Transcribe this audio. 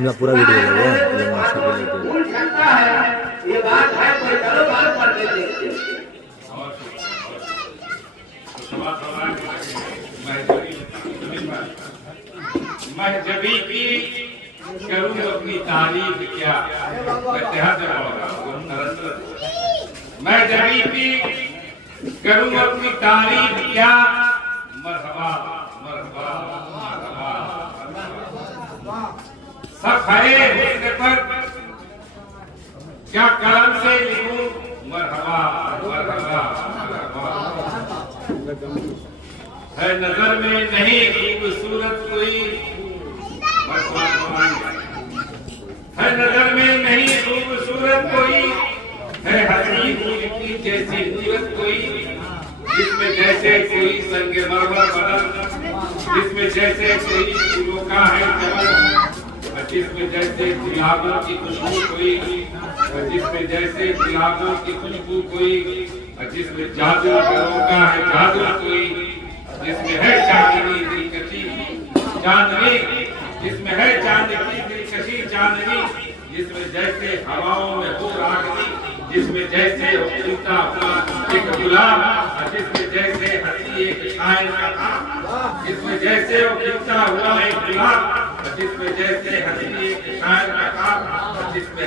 इनका पूरा वीडियो लगे ये बात है कोई चलो बात पढ़ लेते मैं जबी की करूँ अपनी तारीफ क्या मैं जबी की करूँ अपनी तारीफ क्या मरहबा मरहबा मरहबा सब है हुस्न पर क्या कलम से लिखूं मरहबा मरहबा मरहबा है नजर में नहीं खूबसूरत कोई है नजर में नहीं खूबसूरत कोई है हंसी फूल की जैसी मूरत कोई जिसमें जैसे कोई संगे मरमर बदल जिसमें जैसे कोई फूलों का है चमन जिसमें जैसे गुलाबों की खुशबू कोई जिसमें जैसे गुलाबों की खुशबू कोई जिसमें जादू का है जादू कोई जिसमें है चांदनी दिलकशी चांदनी जिसमें है चांदनी दिलकशी चांदनी जिसमें जैसे हवाओं में हो रागनी जिसमें जैसे खिलता हुआ एक गुलाब जिसमें जैसे हंसी एक शायर का खाब जिसमें जैसे वो खिलता हुआ एक गुलाब जिसमें जैसे हंसी एक शायर का खाब जिसमें